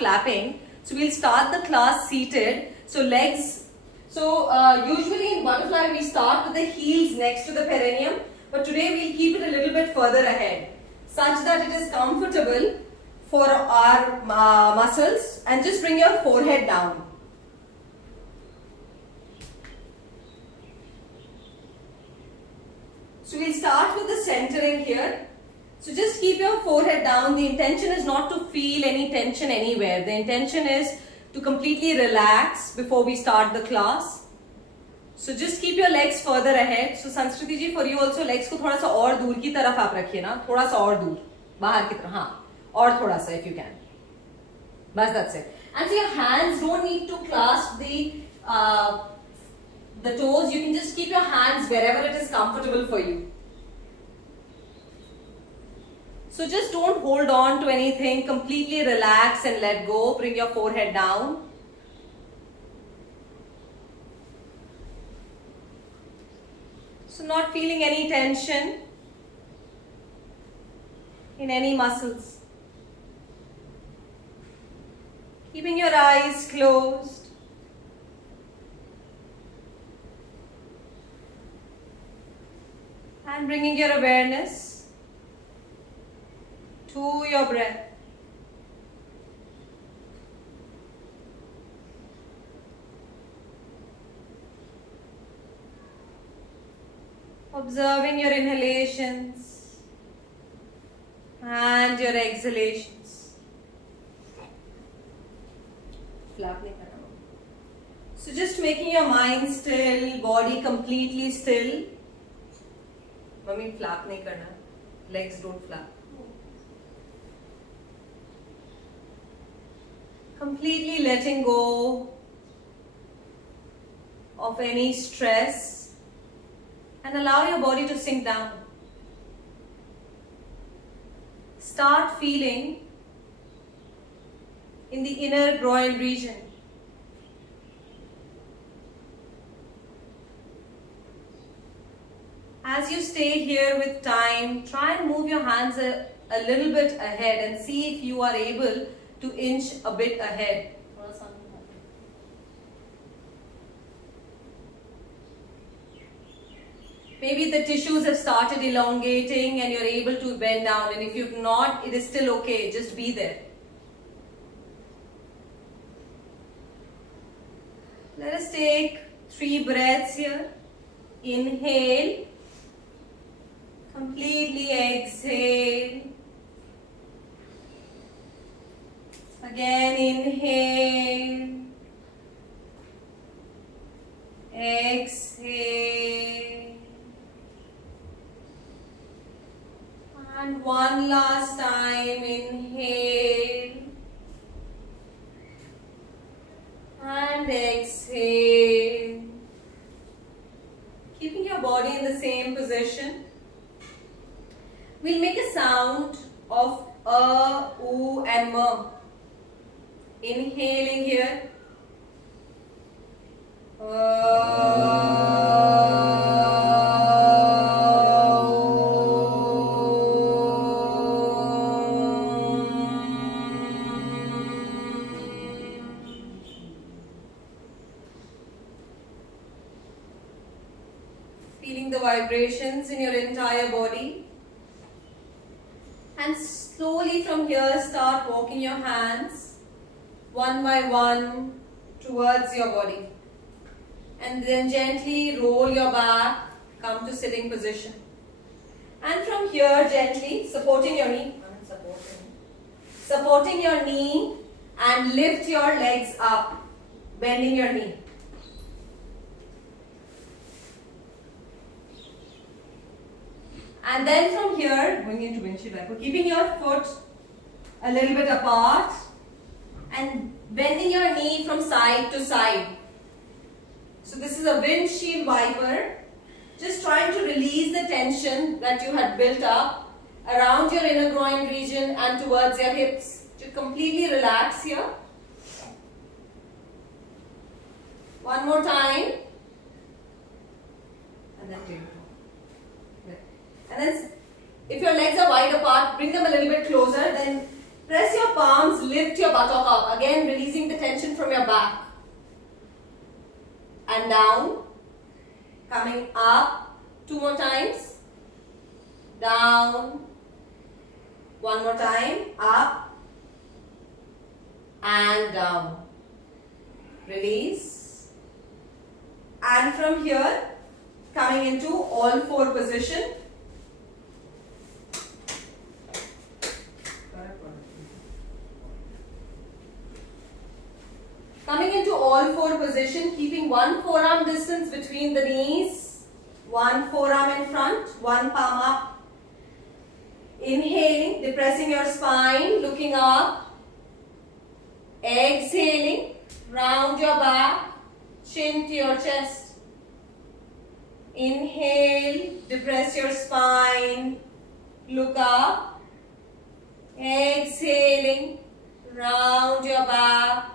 flapping. So we'll start the class seated. So legs. So usually in butterfly we start with the heels next to the perineum, but today we'll keep it a little bit further ahead, such that it is comfortable for our muscles. And just bring your forehead down. So we'll start with the centering here. So just keep your forehead down. The intention is not to feel any tension anywhere. The intention is to completely relax before we start the class. So just keep your legs further ahead. So Sanskriti ji, for you also legs को थोड़ा सा और दूर की तरफ आप रखिए ना, थोड़ा सा और दूर, बाहर की तरफ, हाँ, और थोड़ा सा if you can. बस that's it. And so your hands don't need to clasp the toes. You can just keep your hands wherever it is comfortable for you. So just don't hold on to anything. Completely relax and let go. Bring your forehead down. So not feeling any tension in any muscles. Keeping your eyes closed. And bringing your awareness to your breath. Observing your inhalations and your exhalations. So just making your mind still, body completely still. Mummy, flap nahi karna. Legs don't flap. Completely letting go of any stress and allow your body to sink down. Start feeling in the inner groin region. As you stay here with time, try and move your hands a little bit ahead and see if you are able to inch a bit ahead. Maybe the tissues have started elongating and you're able to bend down, and if you've not, it is still okay, just be there. Let us take 3 breaths here. Inhale. Completely exhale. Again inhale. Exhale. And one last time, inhale. And exhale. Keeping your body in the same position. We'll make a sound of a, oo and m. Inhaling here. Feeling the vibrations in your entire body. And slowly from here start walking your hands one by one towards your body. And then gently roll your back, come to sitting position. And from here gently supporting your knee, supporting your knee, and lift your legs up, bending your knee. And then from here, going into windshield wiper, keeping your foot a little bit apart and bending your knee from side to side. So this is a windshield wiper. Just trying to release the tension that you had built up around your inner groin region and towards your hips. To completely relax here. One more time. And then take it. And then if your legs are wide apart, bring them a little bit closer. Then Press your palms, lift your buttock up. Again, releasing the tension from your back. And down. Coming up. 2 more times. Down. 1 more time. Up. And down. Release. And from here, coming into all four position. Coming into all four position, keeping one forearm distance between the knees, one forearm in front, one palm up. Inhaling, depressing your spine, looking up. Exhaling, round your back, chin to your chest. Inhale, depress your spine, look up. Exhaling, round your back,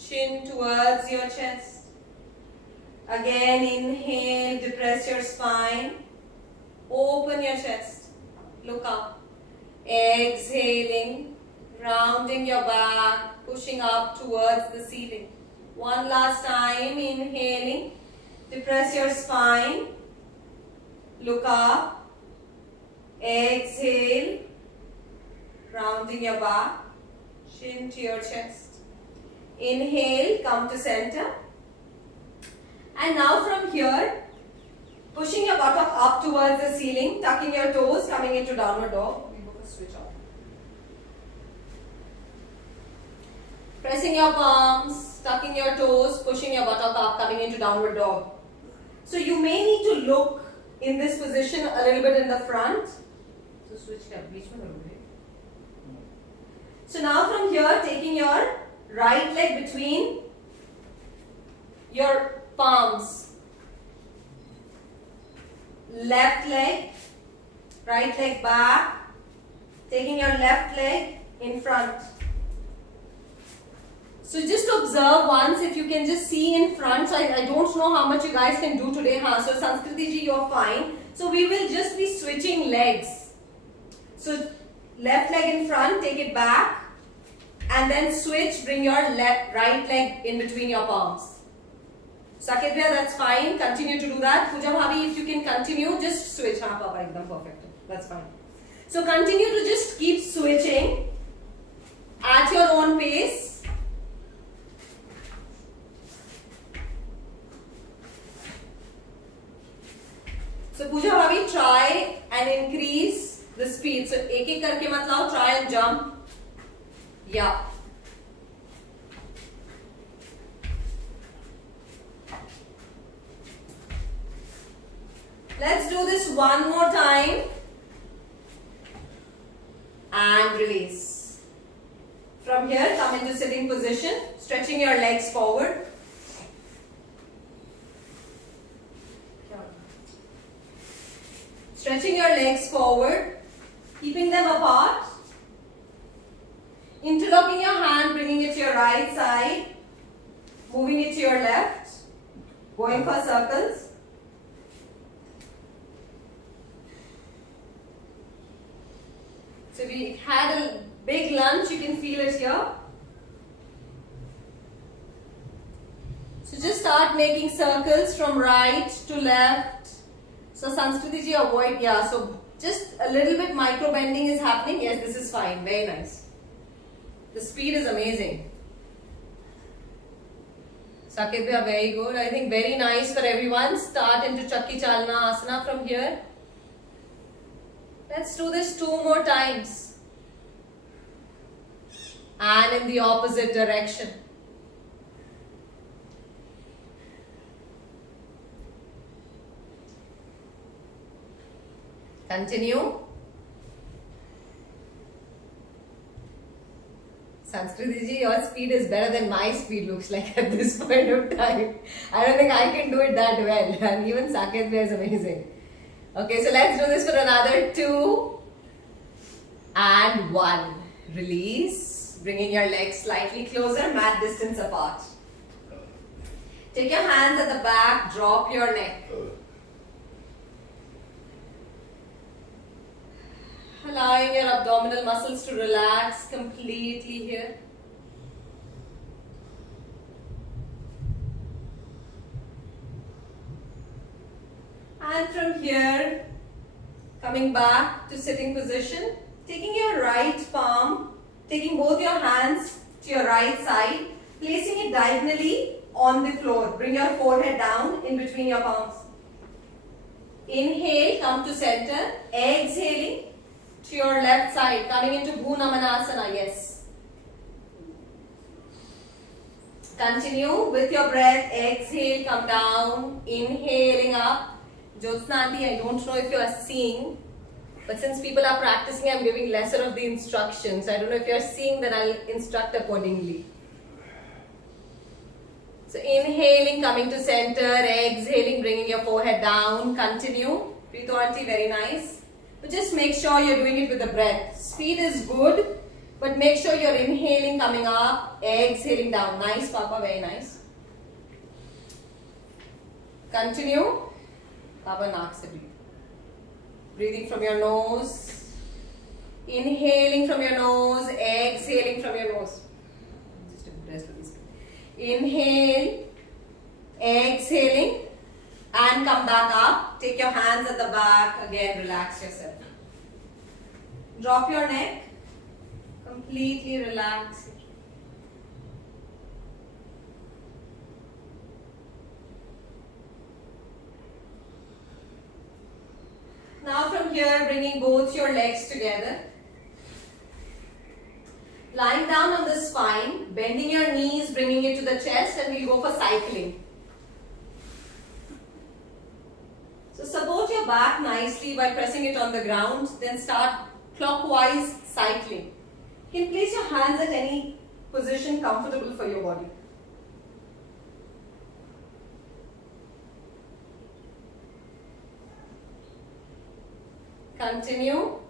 chin towards your chest. Again, inhale, depress your spine, open your chest, look up. Exhaling, rounding your back, pushing up towards the ceiling. One last time, inhaling, depress your spine, look up. Exhale, rounding your back, chin to your chest. Inhale, come to center. And now from here, pushing your buttock up towards the ceiling, tucking your toes, coming into downward dog. We book a switch off. Pressing your palms, tucking your toes, pushing your buttock up, coming into downward dog. So you may need to look in this position a little bit in the front. So switch beach mein karo. So now from here, taking your right leg between your palms. Left leg, right leg back. Taking your left leg in front. So just observe once if you can just see in front. So I don't know how much you guys can do today. So Sanskriti ji, you're fine. So we will just be switching legs. So left leg in front, take it back. And then switch, bring your right leg in between your palms. Saket bhaiya, that's fine. Continue to do that. Pooja bhabi, if you can continue, just switch. Haan, Papa, ekdam perfect. That's fine. So continue to just keep switching at your own pace. So Pooja bhabi, try and increase the speed. So ek karke mat lao, try and jump. Yeah. Let's do this one more time. And release. From here, come into sitting position, stretching your legs forward. Stretching your legs forward, keeping them apart. Interlocking your hand, bringing it to your right side, moving it to your left, going for circles. So we had a big lunge, you can feel it here. So just start making circles from right to left. So Sanskriti ji, avoid, yeah, so just a little bit micro bending is happening. Yes, this is fine, very nice. The speed is amazing. Saket bhaiya, very good. I think very nice for everyone. Start into Chakki Chalna Asana from here. Let's do this 2 more times. And in the opposite direction. Continue. Sanskriti ji, your speed is better than my speed, looks like, at this point of time. I don't think I can do it that well. And even Saket bhaiya is amazing. Okay, so let's do this for another 2 and 1. Release. Bringing your legs slightly closer, mat distance apart. Take your hands at the back, drop your neck. Allowing your abdominal muscles to relax completely here. And from here, coming back to sitting position, taking your right palm, taking both your hands to your right side, placing it diagonally on the floor. Bring your forehead down in between your palms. Inhale, come to center. Exhaling to your left side, coming into Bhuna Manasana. Yes. Continue with your breath. Exhale, come down. Inhaling up. Jyotsna aunty, I don't know if you are seeing, but since people are practicing, I'm giving lesser of the instructions. I don't know if you are seeing, then I'll instruct accordingly. So inhaling, coming to center, exhaling, bringing your forehead down. Continue. Preetu aunty, very nice. But just make sure you're doing it with the breath. Speed is good, but make sure you're inhaling, coming up, exhaling down. Nice, Papa, very nice. Continue. Papa, naak se breathe. Breathing from your nose. Inhaling from your nose, exhaling from your nose. Just a rest of this. Inhale, exhaling, and come back up. Take your hands at the back. Again, relax yourself. Drop your neck. Completely relax. Now from here, bringing both your legs together. Lying down on the spine, bending your knees, bringing it to the chest, and we'll go for cycling. So support your back nicely by pressing it on the ground, then start clockwise cycling. You can place your hands at any position comfortable for your body. Continue.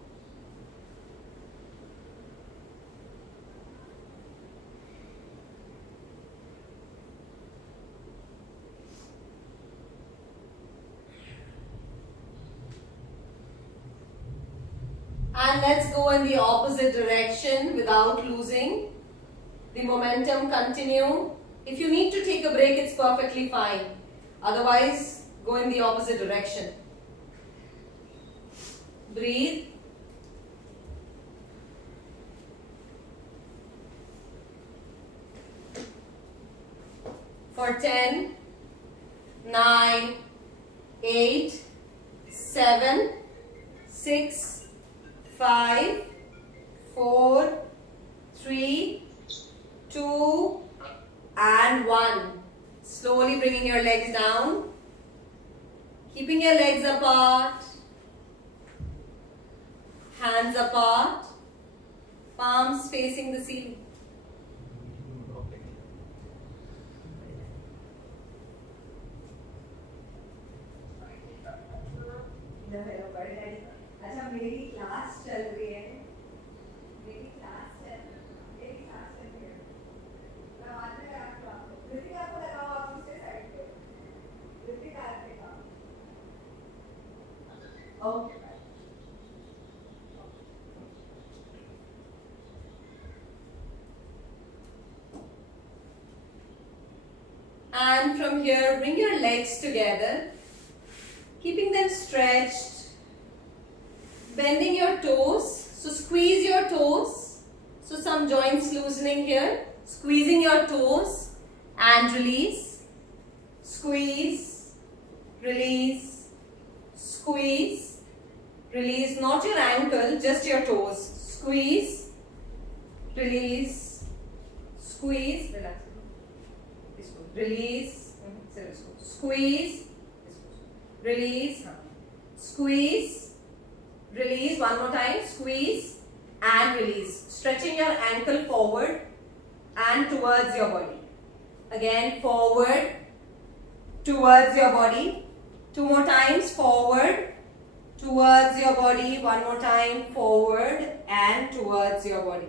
And let's go in the opposite direction without losing the momentum. Continue. If you need to take a break, it's perfectly fine. Otherwise, go in the opposite direction. Breathe. For 10, 9, 8, 7, 6, 5, 4, 3, 2, and 1. Slowly bringing your legs down. Keeping your legs apart. Hands apart, palms facing the ceiling. अच्छा मेरी class चल रही है मेरी class चल रही है मैं बाद में आपको ऋतिका को लगाओ आप उसके साइड पे ऋतिका से काम okay and from here bring your legs together, keeping them stretched, bending your toes, so squeeze your toes, so some joints loosening here, squeezing your toes and release, squeeze, release, squeeze, release, not your ankle, just your toes, squeeze, release, squeeze, relax. Release, squeeze, release, squeeze, release, one more time, squeeze and release. Stretching your ankle forward and towards your body. Again, forward, towards your body. Two more times, forward, towards your body. One more time, forward and towards your body.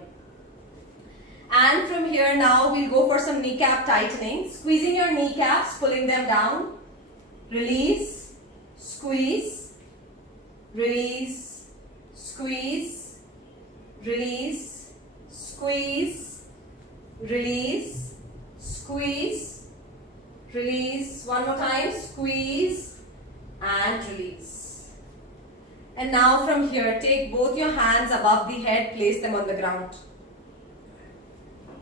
And from here now we'll go for some kneecap tightening. Squeezing your kneecaps, pulling them down. Release, squeeze, release, squeeze, release, squeeze, release, squeeze, release. One more time, squeeze and release. And now from here, take both your hands above the head, place them on the ground.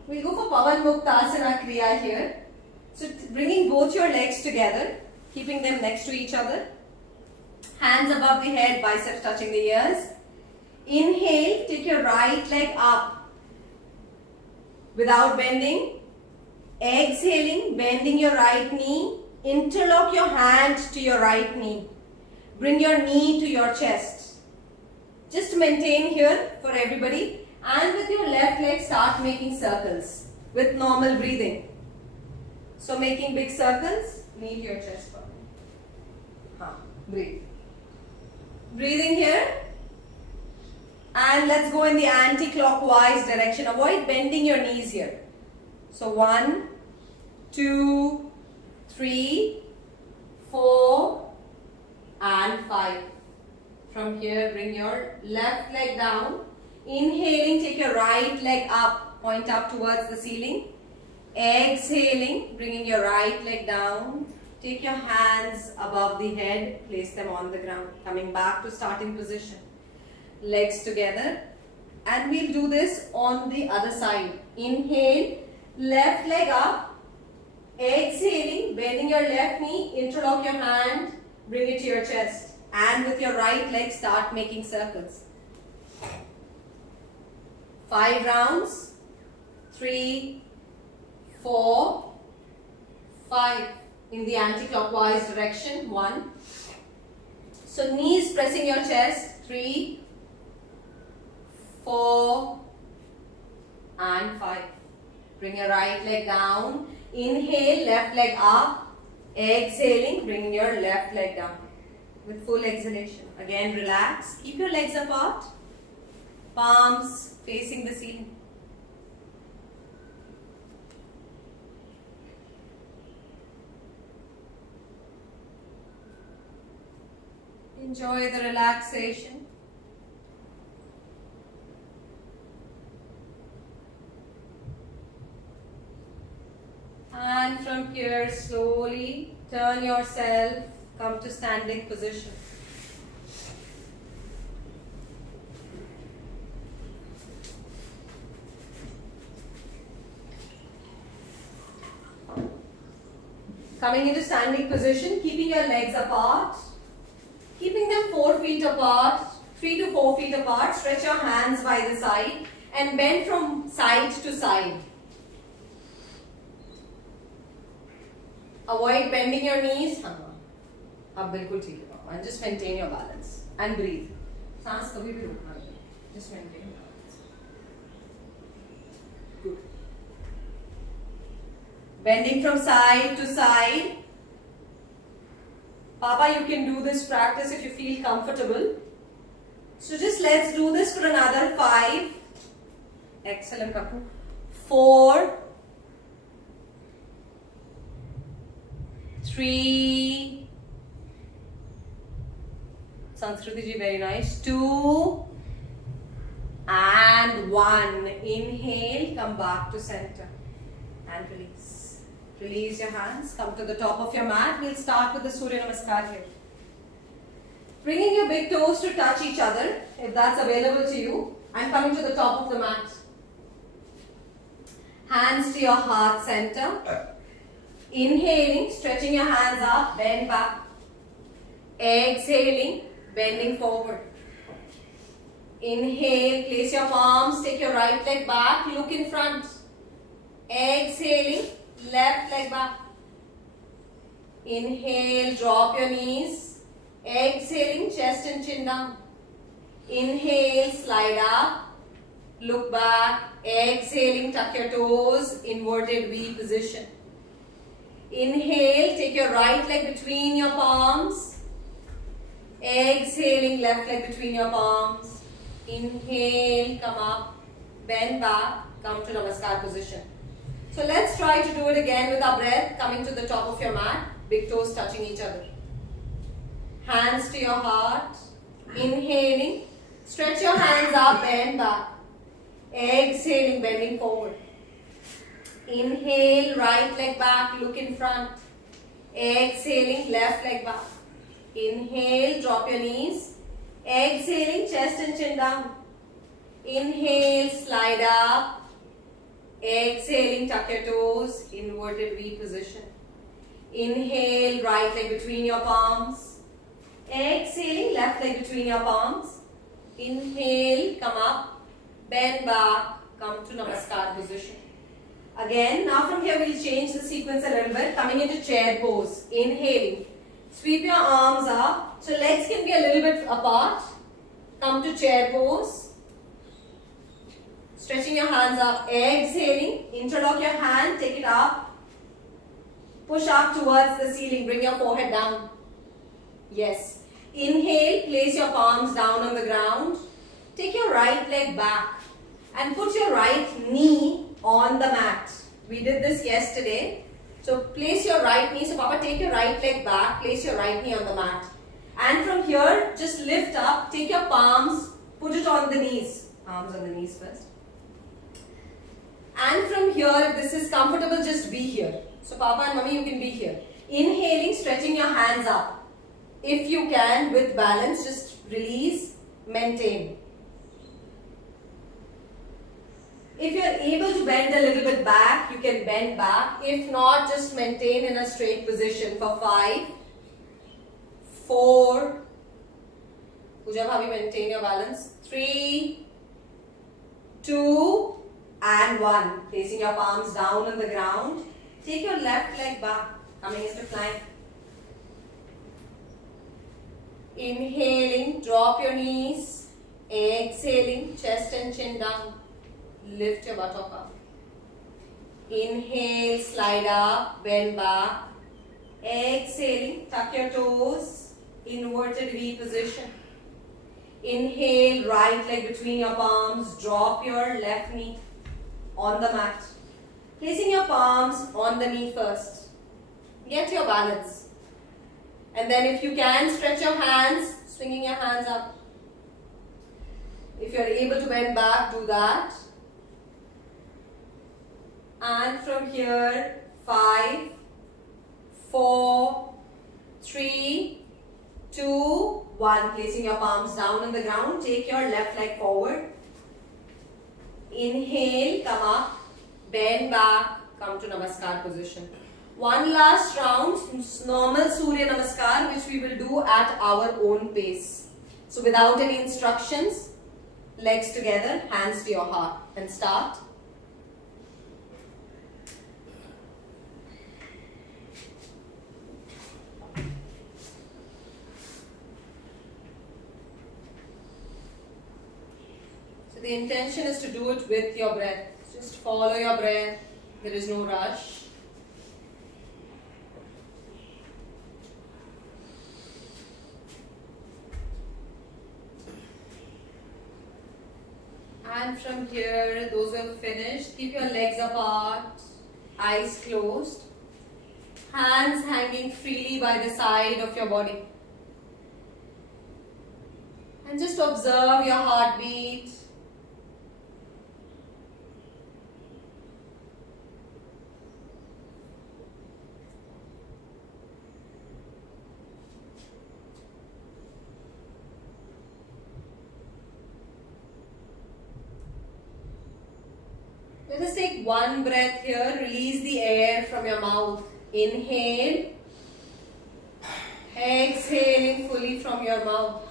We'll go for Pavan Muktasana Kriya here. So bringing both your legs together, keeping them next to each other. Hands above the head, biceps touching the ears. Inhale, take your right leg up without bending. Exhaling, bending your right knee. Interlock your hand to your right knee. Bring your knee to your chest. Just maintain here for everybody. And with your left leg, start making circles with normal breathing. So making big circles, knee to your chest. Breathe. Breathing here. And let's go in the anti-clockwise direction. Avoid bending your knees here. So 1, 2, 3, 4 and 5. From here, bring your left leg down. Inhaling, take your right leg up. Point up towards the ceiling. Exhaling, bringing your right leg down. Take your hands above the head. Place them on the ground. Coming back to starting position. Legs together. And we'll do this on the other side. Inhale, left leg up. Exhaling, bending your left knee. Interlock your hand. Bring it to your chest. And with your right leg, start making circles. 5 rounds. 3, 4, 5. In the anti-clockwise direction. 1. So knees pressing your chest. 3, 4 and 5. Bring your right leg down. Inhale, left leg up. Exhaling, bring your left leg down. With full exhalation. Again, relax. Keep your legs apart. Palms facing the ceiling. Enjoy the relaxation. And from here, slowly turn yourself, come to standing position. Coming into standing position, keeping your legs apart. Keeping them 4 feet apart, 3 to 4 feet apart. Stretch your hands by the side and bend from side to side. Avoid bending your knees. अब बिल्कुल ठीक है. And just maintain your balance and breathe. सांस कभी भी रोकना नहीं. Just maintain your balance. Good. Bending from side to side. Papa, you can do this practice if you feel comfortable. So just let's do this for another 5. Excellent, Papu. 4, 3. Sanskriti ji, very nice. 2 and 1. Inhale, come back to center and release. Release your hands, come to the top of your mat. We'll start with the Surya Namaskar here. Bringing your big toes to touch each other, if that's available to you, and coming to the top of the mat. Hands to your heart center. Inhaling, stretching your hands up, bend back. Exhaling, bending forward. Inhale, place your palms, take your right leg back, look in front. Exhaling, left leg back. Inhale, drop your knees. Exhaling, chest and chin down. Inhale, slide up. Look back. Exhaling, tuck your toes. Inverted V position. Inhale, take your right leg between your palms. Exhaling, left leg between your palms. Inhale, come up. Bend back. Come to Namaskar position. So let's try to do it again with our breath, coming to the top of your mat, big toes touching each other. Hands to your heart. Inhaling, stretch your hands up, bend back. Exhaling, bending forward. Inhale, right leg back, look in front. Exhaling, left leg back. Inhale, drop your knees. Exhaling, chest and chin down. Inhale, slide up. Exhaling, tuck your toes, inverted V position. Inhale, right leg between your palms. Exhaling, left leg between your palms. Inhale, come up, bend back, come to Namaskar position. Again, now from here we'll change the sequence a little bit, coming into chair pose. Inhaling, sweep your arms up, so legs can be a little bit apart. Come to chair pose. Stretching your hands up, exhaling, interlock your hand, take it up. Push up towards the ceiling, bring your forehead down. Yes. Inhale, place your palms down on the ground. Take your right leg back and put your right knee on the mat. We did this yesterday. So place your right knee. So Papa, take your right leg back, place your right knee on the mat. And from here, just lift up, take your palms, put it on the knees. Arms on the knees first. And from here, if this is comfortable, just be here. So Papa and Mummy, you can be here. Inhaling, stretching your hands up. If you can, with balance, just release, maintain. If you are able to bend a little bit back, you can bend back. If not, just maintain in a straight position for 5, 4, Pooja Bhavi, maintain your balance, 3, 2, and 1. Placing your palms down on the ground. Take your left leg back, coming into plank. Inhaling, drop your knees. Exhaling, chest and chin down. Lift your buttock up. Inhale, slide up, bend back. Exhaling, tuck your toes. Inverted V position. Inhale, right leg between your palms. Drop your left knee on the mat. Placing your palms on the knee first. Get your balance. And then if you can, stretch your hands, swinging your hands up. If you are able to bend back, do that. And from here, 5, 4, 3, 2, 1. Placing your palms down on the ground. Take your left leg forward. Inhale, come up. Bend back. Come to Namaskar position. One last round, normal Surya Namaskar, which we will do at our own pace. So without any instructions, legs together, hands to your heart, and start. So the intention is to do it with your breath. Just follow your breath. There is no rush. And from here, those who have finished, keep your legs apart, eyes closed, hands hanging freely by the side of your body. And just observe your heartbeat. Let us take one breath here. Release the air from your mouth. Inhale. Exhaling fully from your mouth.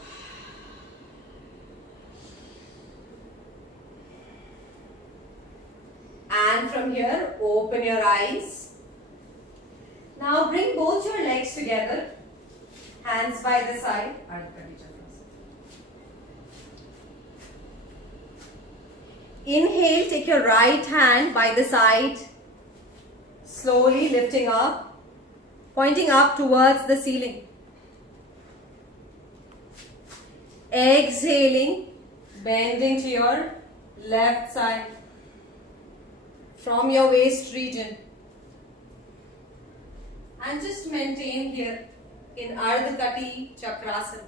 And from here, open your eyes. Now bring both your legs together. Hands by the side. Inhale, take your right hand by the side, slowly lifting up, pointing up towards the ceiling. Exhaling, bending to your left side from your waist region. And just maintain here in Ardha Kati Chakrasana.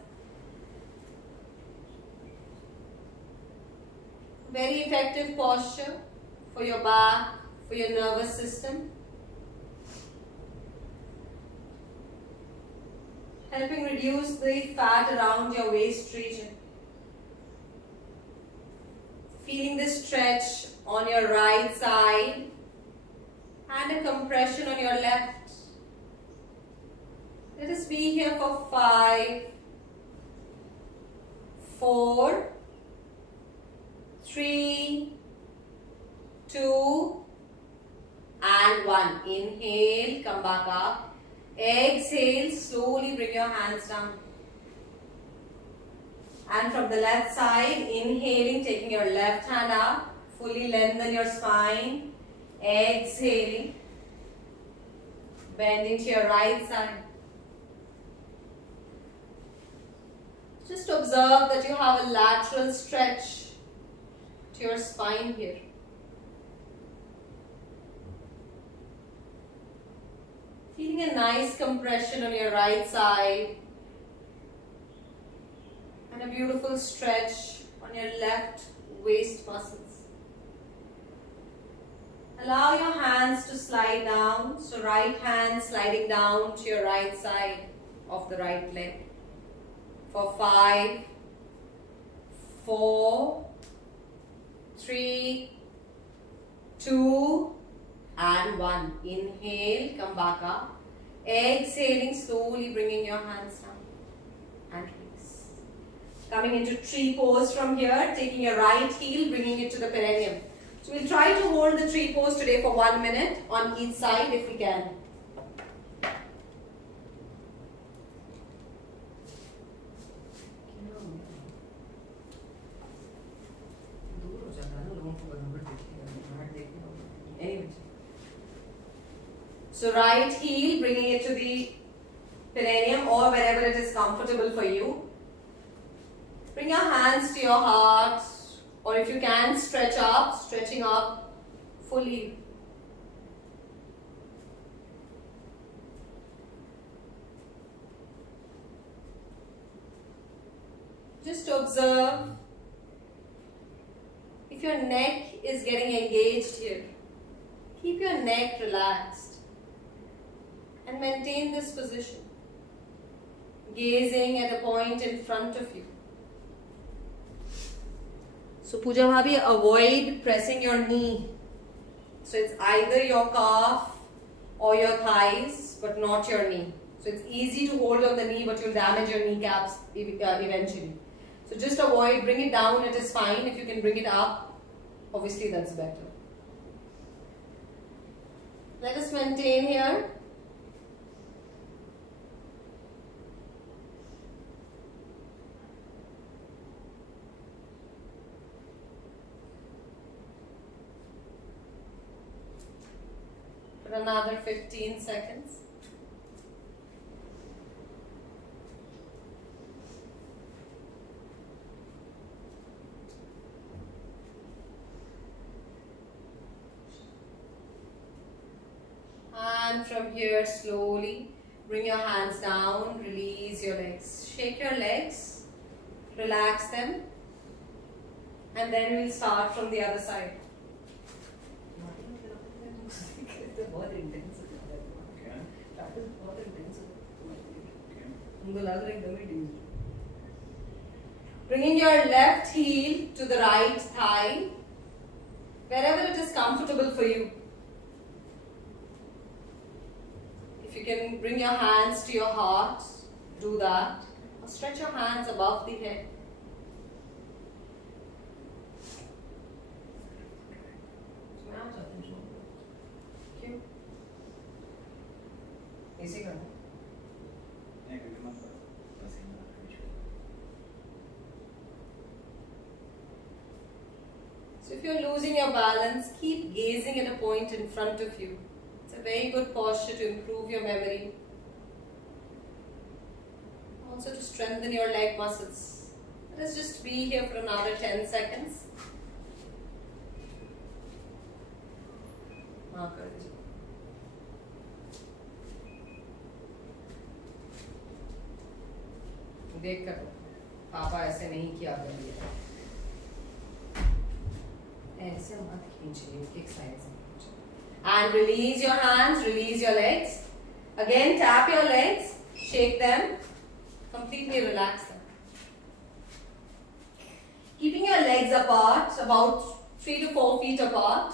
Very effective posture for your back, for your nervous system. Helping reduce the fat around your waist region. Feeling the stretch on your right side and a compression on your left. Let us be here for 5, 4, 3, 2, and 1. Inhale, come back up. Exhale, slowly bring your hands down. And from the left side, inhaling, taking your left hand up, fully lengthen your spine. Exhaling, bending to your right side. Just observe that you have a lateral stretch to your spine here. Feeling a nice compression on your right side and a beautiful stretch on your left waist muscles. Allow your hands to slide down, so right hand sliding down to your right side of the right leg. For 5, 4, 3, 2, and 1. Inhale, come back up. Exhaling, slowly bringing your hands down and release. Coming into tree pose from here, taking your right heel, bringing it to the perineum. So we'll try to hold the tree pose today for 1 minute on each side if we can. So right heel, bringing it to the perineum or wherever it is comfortable for you. Bring your hands to your heart, or if you can, stretch up, stretching up fully. Just observe if your neck is getting engaged here. Keep your neck relaxed and maintain this position, gazing at a point in front of you. So Pooja Bhabhi, avoid pressing your knee. So it's either your calf or your thighs, but not your knee. So it's easy to hold on the knee, but you'll damage your kneecaps eventually. So just avoid, bring it down, it is fine. If you can bring it up, obviously that's better. Let us maintain here. For another 15 seconds. And from here, slowly bring your hands down, release your legs. Shake your legs, relax them, and then we'll start from the other side. Bringing your left heel to the right thigh, wherever it is comfortable for you. If you can bring your hands to your heart, do that. Or stretch your hands above the head. So if you're losing your balance, keep gazing at a point in front of you. It's a very good posture to improve your memory. Also to strengthen your leg muscles. Let us just be here for another 10 seconds. देख कर पापा ऐसे नहीं किया कर दिया. ऐसे मत खींचिए, एक साइड से खींचिए. And release your hands, release your legs. Again, tap your legs, shake them, completely relax them. Keeping your legs apart, about 3 to 4 feet apart.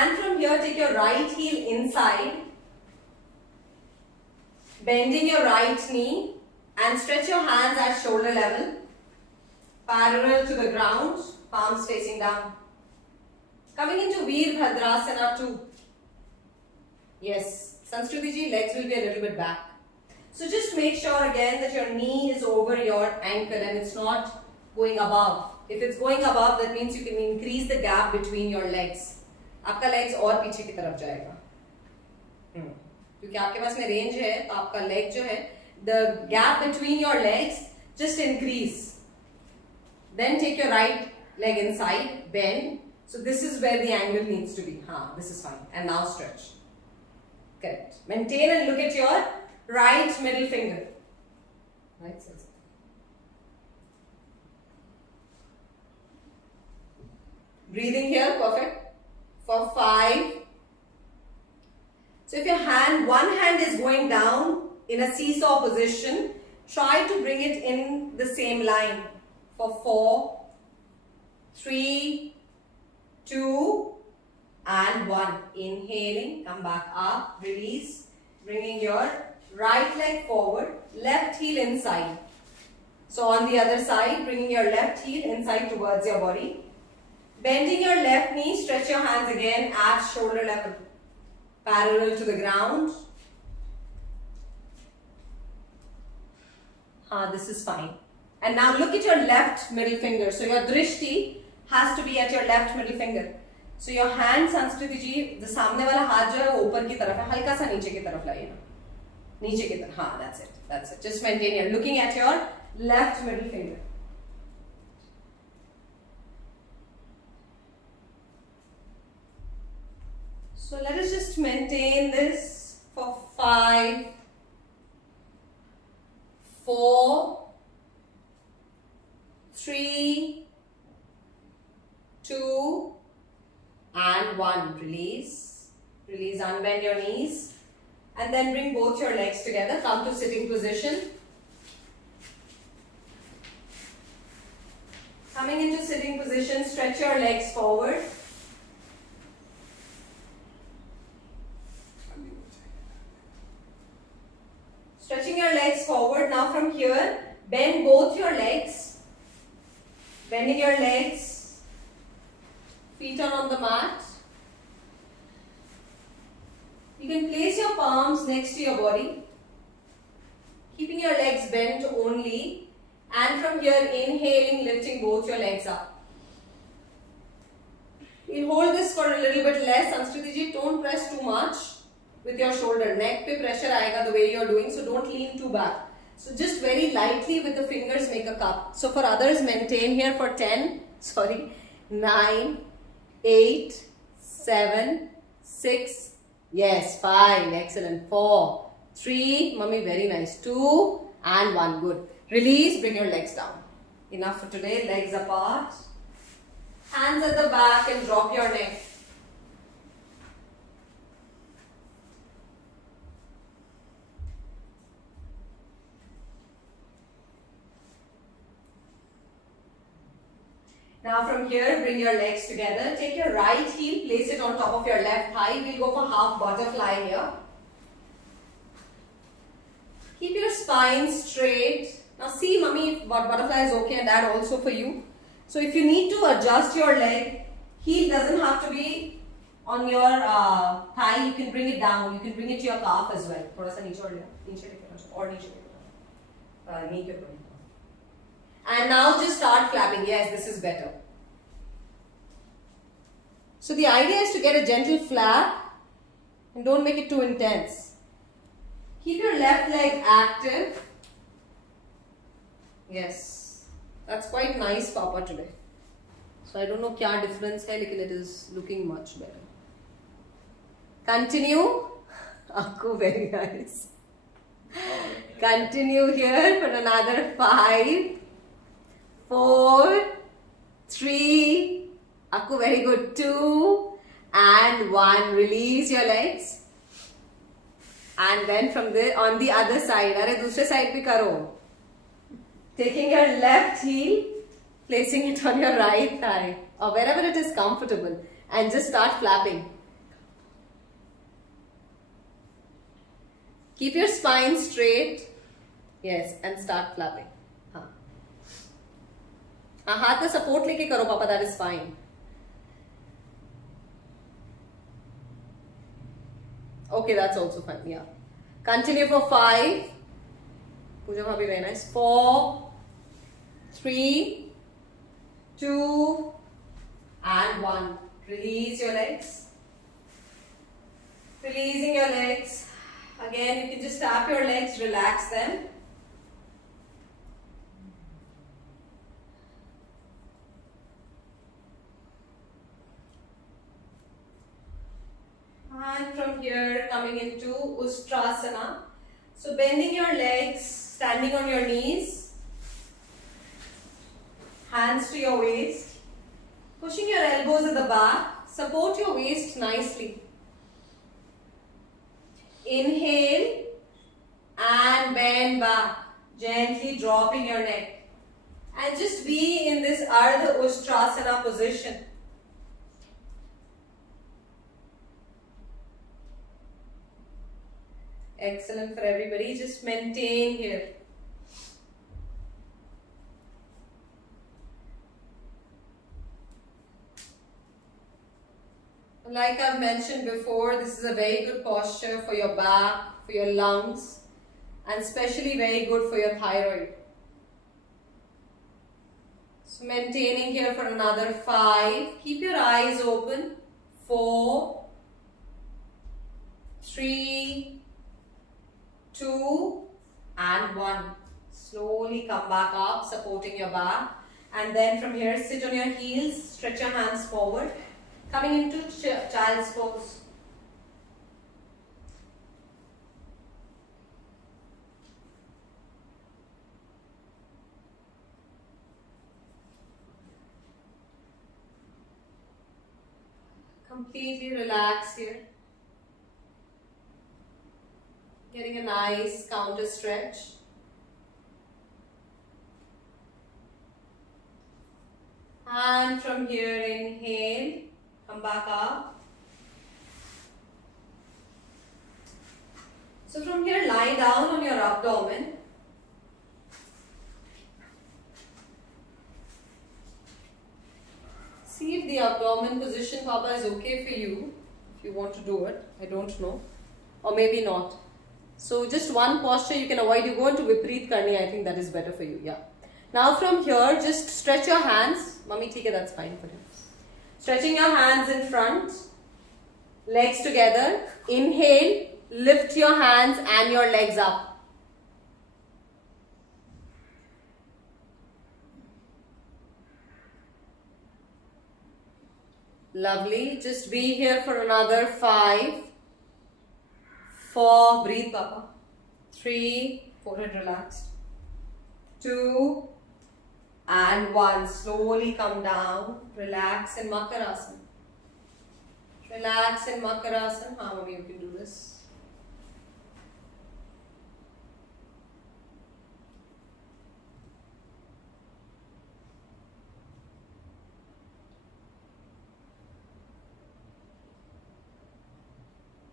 And from here, take your right heel inside, bending your right knee, and stretch your hands at shoulder level, parallel to the ground, palms facing down. Coming into Veerbhadrasana 2. Yes, Sanskriti ji, legs will be a little bit back. So just make sure again that your knee is over your ankle and it's not going above. If it's going above, that means you can increase the gap between your legs. आपका legs और पीछे की तरफ जाएगा. क्योंकि आपके पास में range है, तो आपका leg जो है, the gap between your legs just increase. Then take your right leg inside, bend. So this is where the angle needs to be. This is fine. And now stretch. Correct. Maintain and look at your right middle finger. Right side. Breathing here, perfect. For 5. So if your one hand is going down in a seesaw position, try to bring it in the same line. For 4, 3, 2 and 1. Inhaling, come back up, release, bringing your right leg forward, left heel inside. So on the other side, bringing your left heel inside towards your body. Bending your left knee, stretch your hands again at shoulder level, parallel to the ground. This is fine. And now look at your left middle finger. So your drishti has to be at your left middle finger. So your hand, Sanskriti ji, the सामने वाला हाथ जो है वो ऊपर की तरफ है, हल्का सा नीचे की तरफ लाइए ना, नीचे की तरफ. That's it. That's it. Just maintain here. Looking at your left middle finger. So let us just maintain this for 5, 4, 3, 2 and 1. Release. Release, unbend your knees. And then bring both your legs together. Come to sitting position. Coming into sitting position, stretch your legs forward. Stretching your legs forward. Now from here, bend both your legs. Bending your legs. Feet are on the mat. You can place your palms next to your body. Keeping your legs bent only. And from here, inhaling, lifting both your legs up. We'll hold this for a little bit less. Sanskriti ji, don't press too much with your shoulder. Neck pe pressure aayega the way you're doing, so don't lean too back. So just very lightly with the fingers make a cup. So for others, maintain here for 9, 8, 7, 6, yes, 5, excellent, 4, 3, mummy, very nice, 2 and 1, good. Release, bring your legs down. Enough for today, legs apart. Hands at the back and drop your neck. Now from here, bring your legs together. Take your right heel, place it on top of your left thigh. We'll go for half butterfly here. Keep your spine straight. Now see, mummy, if butterfly is okay and that also for you. So if you need to adjust your leg, heel doesn't have to be on your thigh. You can bring it down. You can bring it to your calf as well. थोड़ा सा नीचे और नीचे knee के ऊपर. And now just start flapping. Yes, this is better. So the idea is to get a gentle flap and don't make it too intense. Keep your left leg active. Yes, that's quite nice, Papa, today. So I don't know क्या difference है, लेकिन it is looking much better. Continue. Akku, very nice. Continue here for another 5, 4, 3, Akku, very good, 2 and 1. Release your legs. And then from the on the other side, अरे दूसरे side भी करो. Taking your left heel, placing it on your right thigh or wherever it is comfortable, and just start flapping. Keep your spine straight. Yes, and start flapping. हाँ. हाथ में support लेके करो पापा. That is fine. Okay, that's also fine. Yeah. Continue for 5. Pooja bhabhi, very nice. 4, 3, 2, and 1. Release your legs. Releasing your legs. Again, you can just tap your legs, relax them. And from here, coming into Ustrasana. So bending your legs, standing on your knees, hands to your waist, pushing your elbows at the back, support your waist nicely. Inhale and bend back, gently dropping your neck. And just be in this Ardha Ustrasana position. Excellent for everybody. Just maintain here. Like I've mentioned before, this is a very good posture for your back, for your lungs, and especially very good for your thyroid. So maintaining here for another 5. Keep your eyes open. 4, 3, 2 and 1. Slowly come back up, supporting your back. And then from here, sit on your heels, stretch your hands forward. Coming into child's pose. Completely relax here. Getting a nice counter stretch. And from here, inhale, come back up. So from here, lie down on your abdomen. See if the abdomen position, Papa, is okay for you. If you want to do it, I don't know. Or maybe not. So just one posture you can avoid. You go into Vipreet Karni, I think that is better for you. Yeah. Now from here, just stretch your hands. Mummy, theek hai, that's fine for you. Stretching your hands in front. Legs together. Inhale, lift your hands and your legs up. Lovely. Just be here for another 5. 4, breathe Papa. 3, forehead relaxed. 2 and 1. Slowly come down. Relax in Makarasana. Relax in Makarasana. How many you can do this?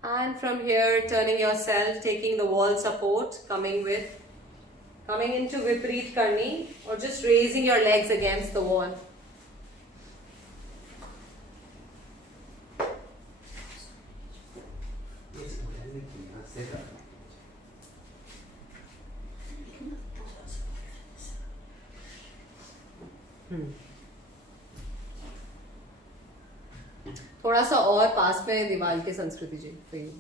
And from here, turning yourself, taking the wall support, coming into Vipreet Karni, or just raising your legs against the wall. थोड़ा सा और पास में दीवार के संस्कृति जी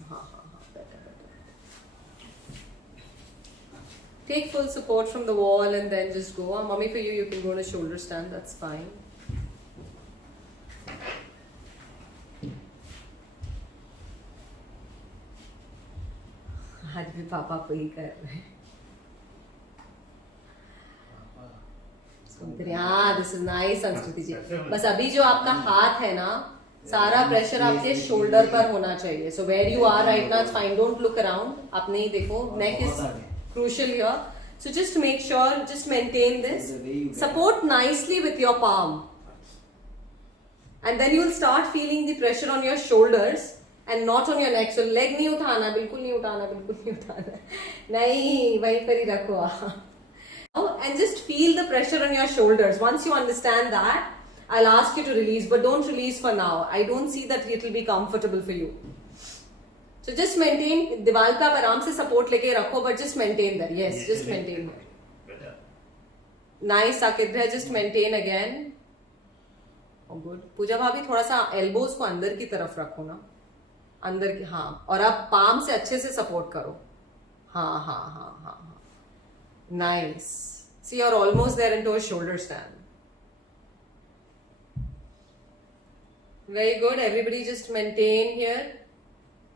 हाँ better. Take full support from the wall and then just go. Mummy, for you can go on a shoulder stand, that's fine. आज भी पापा को ही कर रहे हैं. हाँ, this is nice संस्कृति जी. बस अभी जो आपका हाथ है ना, सारा प्रेशर आपके शोल्डर पर होना चाहिए. So where you are right now, it's fine. Don't look around. आप नहीं देखो. Neck is crucial here. So just make sure, just maintain this. Support nicely with your palm. And then you will start feeling the pressure on your shoulders and not on your neck. So leg नहीं उठाना, बिल्कुल नहीं उठाना, बिल्कुल नहीं उठाना. नहीं, वहीं पर ही रखो आप. And just feel the pressure on your shoulders. Once you understand that, I'll ask you to release, but don't release for now. I don't see that it will be comfortable for you. So just maintain. दीवार पे आप आराम से support लेके रखो, but just maintain that. Yes, just maintain here. Nice, Sakidra. Just maintain again. Oh, good. पूजा भाभी थोड़ा सा elbows को अंदर की तरफ रखो ना. अंदर की, हाँ. और आप palm से अच्छे से support करो. हाँ हाँ हाँ हाँ. Nice. See, you're almost there into a shoulder stand. Very good. Everybody just maintain here.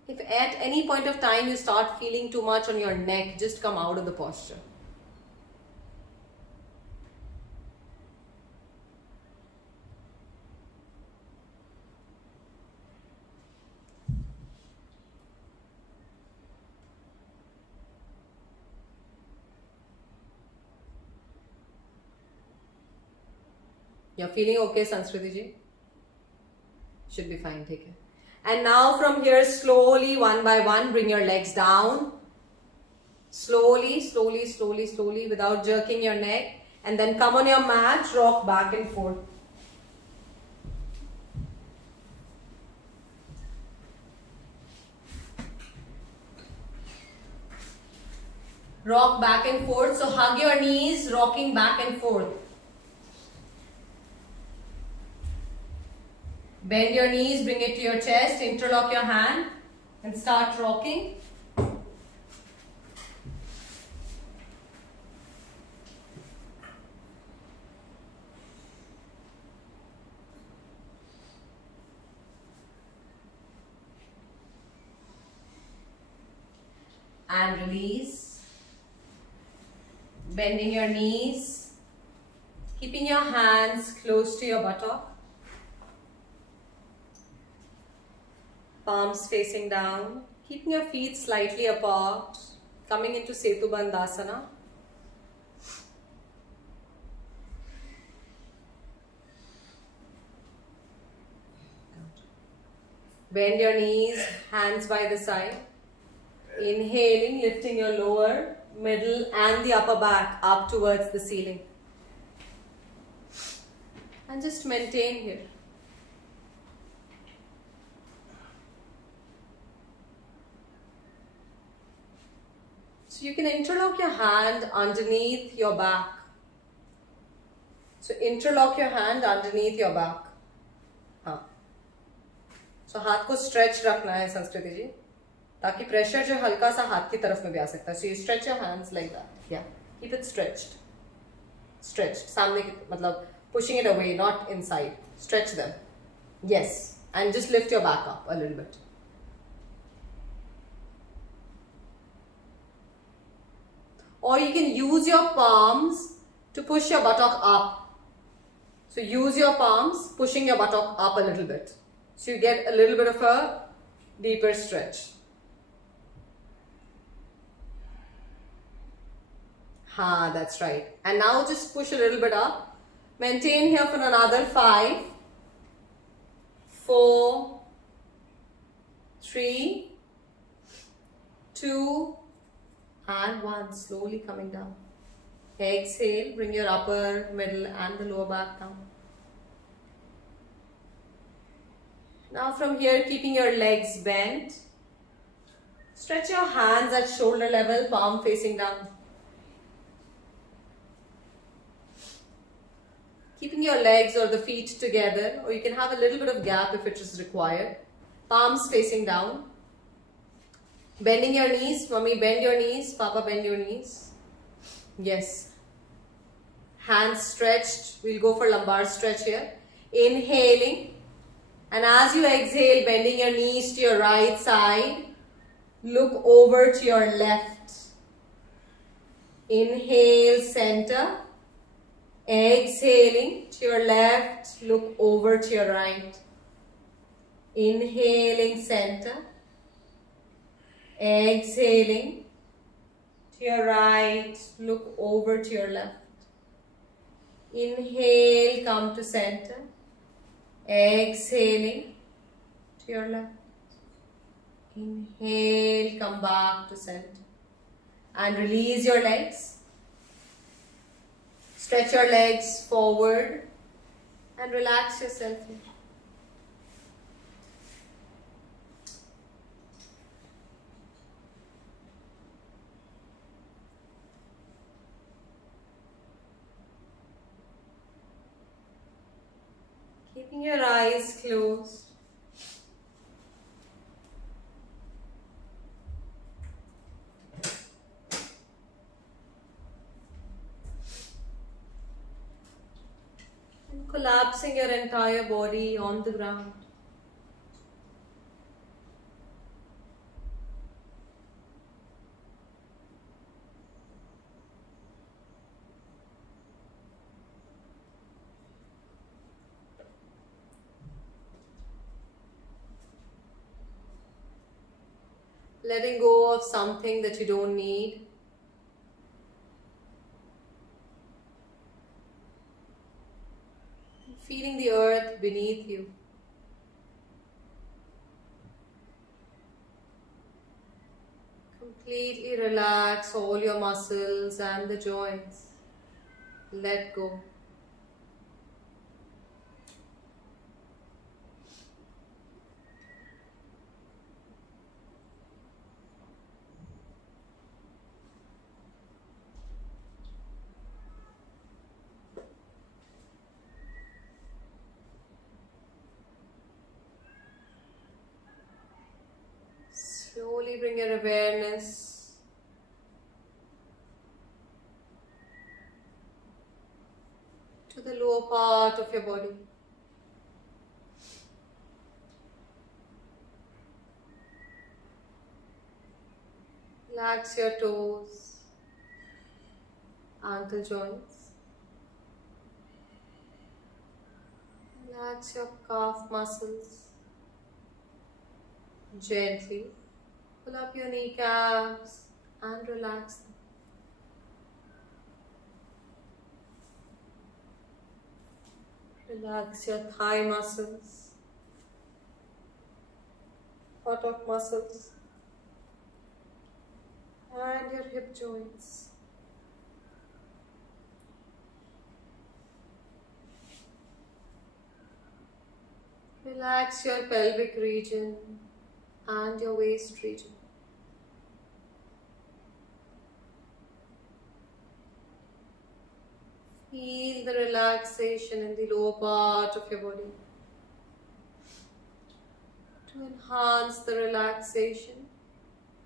If at any point of time you start feeling too much on your neck, just come out of the posture. You're feeling okay, Sanskriti ji? Should be fine, take it. And now from here, slowly, one by one, bring your legs down. Slowly, slowly, slowly, slowly, without jerking your neck. And then come on your mat, rock back and forth. Rock back and forth. So hug your knees, rocking back and forth. Bend your knees, bring it to your chest, interlock your hand and start rocking. And release. Bending your knees, keeping your hands close to your buttock. Palms facing down, keeping your feet slightly apart, coming into Setu Bandhasana. Bend your knees, hands by the side. Inhaling, lifting your lower, middle and the upper back up towards the ceiling. And just maintain here. So you can interlock your hand underneath your back. So interlock your hand underneath your back. हाँ. So हाथ को stretch रखना है संस्कृति जी, ताकि pressure जो हल्का सा हाथ की तरफ में भी आ सकता है. So you stretch your hands like that. Yeah. Keep it stretched. Stretched. सामने की, मतलब pushing it away, not inside. Stretch them. Yes. And just lift your back up a little bit. Or you can use your palms to push your buttock up. So use your palms, pushing your buttock up a little bit. So you get a little bit of a deeper stretch. That's right. And now just push a little bit up. Maintain here for another 5, 4, 3, 2, and 1. Slowly coming down. Exhale, bring your upper, middle and the lower back down. Now from here, keeping your legs bent, stretch your hands at shoulder level, palm facing down. Keeping your legs or the feet together, or you can have a little bit of gap if it is required. Palms facing down. Bending your knees, mommy bend your knees, papa bend your knees. Yes. Hands stretched, we'll go for lumbar stretch here. Inhaling, and as you exhale, bending your knees to your right side, look over to your left. Inhale, center. Exhale. Exhaling to your left, look over to your right. Inhaling center. Exhaling to your right, look over to your left. Inhale, come to center. Exhaling to your left. Inhale, come back to center. And release your legs. Stretch your legs forward and relax yourself here. Keeping your eyes closed. And collapsing your entire body on the ground. Letting go of something that you don't need. Feeling the earth beneath you. Completely relax all your muscles and the joints. Let go. Slowly bring your awareness to the lower part of your body. Relax your toes, ankle joints. Relax your calf muscles. Gently pull up your kneecaps and relax them. Relax your thigh muscles, buttock muscles, and your hip joints. Relax your pelvic region and your waist region. Feel the relaxation in the lower part of your body. To enhance the relaxation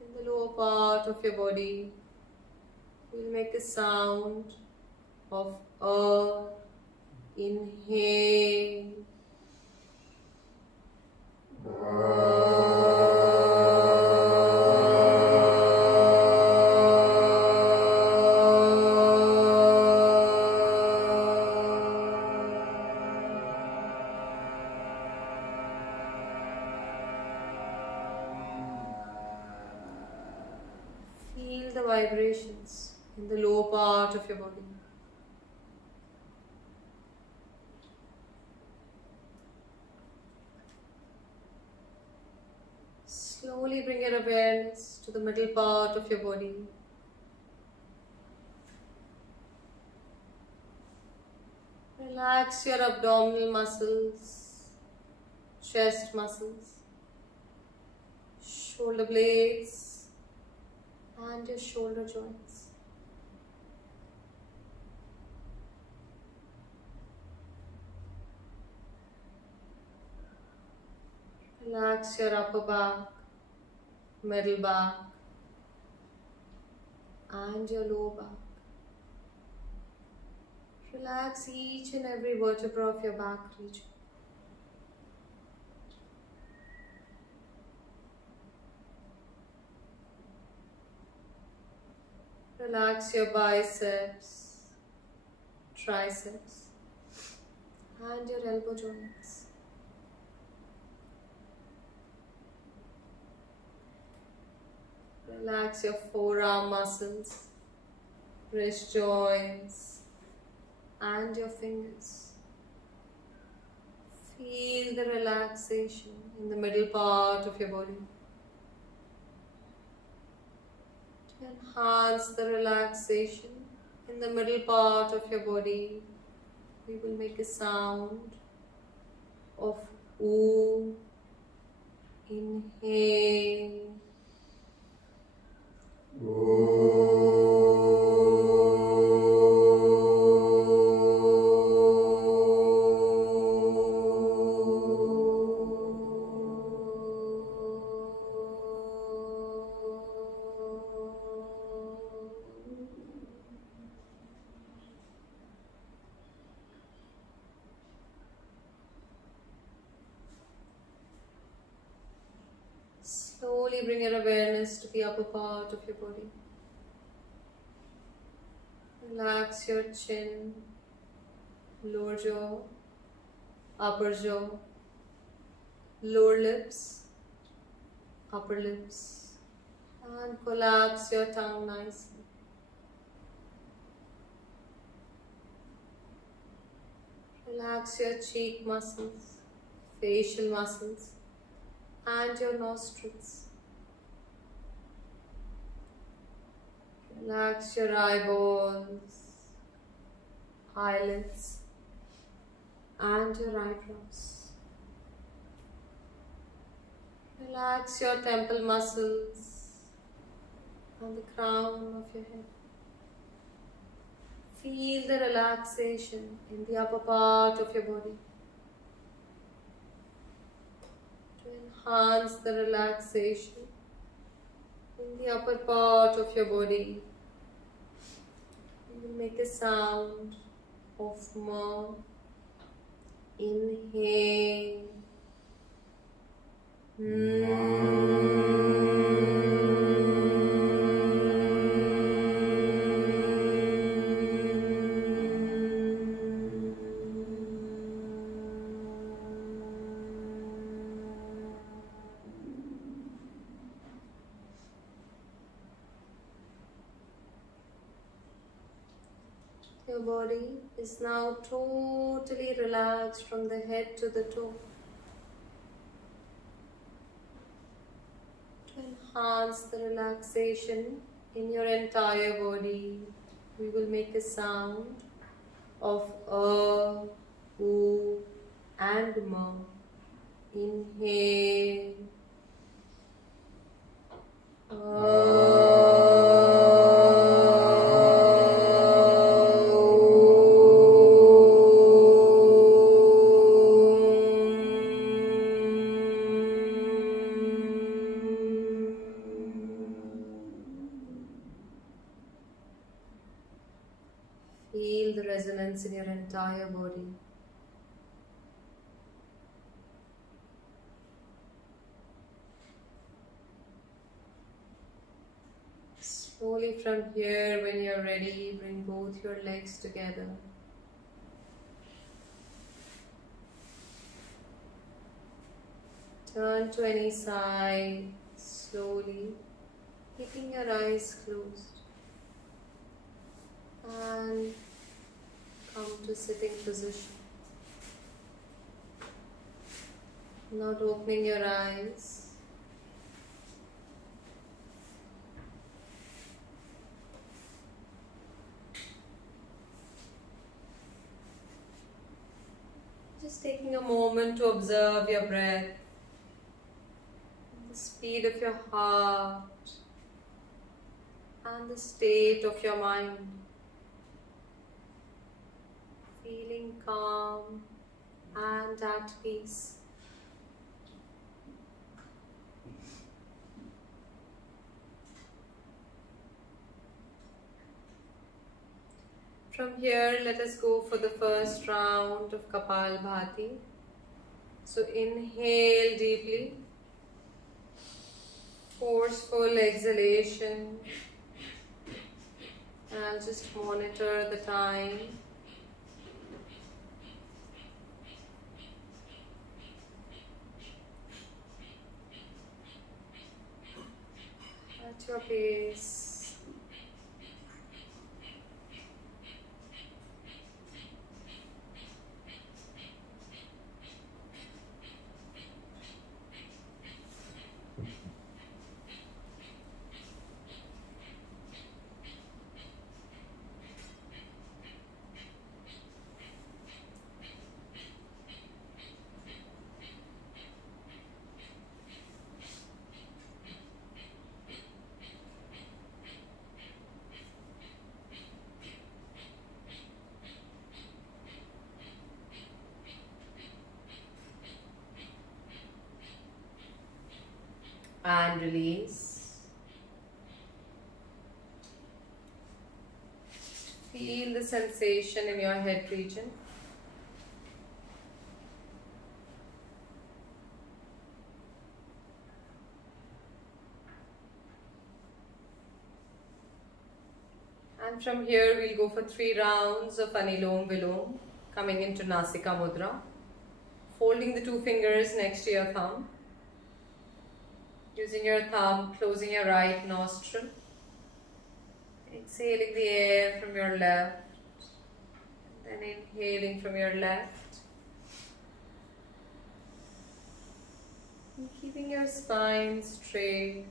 in the lower part of your body, we'll make a sound of inhale. Feel the vibrations in the lower part of your body. Slowly bring your awareness to the middle part of your body. Relax your abdominal muscles, chest muscles, shoulder blades, and your shoulder joints. Relax your upper back, middle back, and your lower back. Relax each and every vertebra of your back region. Relax your biceps, triceps, and your elbow joints. Relax your forearm muscles, wrist joints, and your fingers. Feel the relaxation in the middle part of your body. To enhance the relaxation in the middle part of your body, we will make a sound of OOM. Inhale. Slowly bring your awareness to the upper part of your body. Relax your chin, lower jaw, upper jaw, lower lips, upper lips, and collapse your tongue nicely. Relax your cheek muscles, facial muscles, and your nostrils. Relax your eyeballs, eyelids, and your eyebrows. Relax your temple muscles and the crown of your head. Feel the relaxation in the upper part of your body. To enhance the relaxation in the upper part of your body, you will make a sound of Ma. Inhale. Your body is now totally relaxed from the head to the toe. To enhance the relaxation in your entire body, we will make a sound of U, and Ma. Inhale. Feel the resonance in your entire body. Slowly from here, when you're ready, bring both your legs together. Turn to any side slowly, keeping your eyes closed. And come to sitting position. Not opening your eyes. Just taking a moment to observe your breath, the speed of your heart, and the state of your mind. Feeling calm and at peace. From here, let us go for the first round of Kapalbhati. So inhale deeply, forceful exhalation, and I'll just monitor the time. at your pace. And release. Feel the sensation in your head region. And from here we'll go for 3 rounds of Anilom Vilom, coming into Nasika Mudra. Folding the 2 fingers next to your thumb. Using your thumb, closing your right nostril. Exhaling the air from your left. Then inhaling from your left. And keeping your spine straight.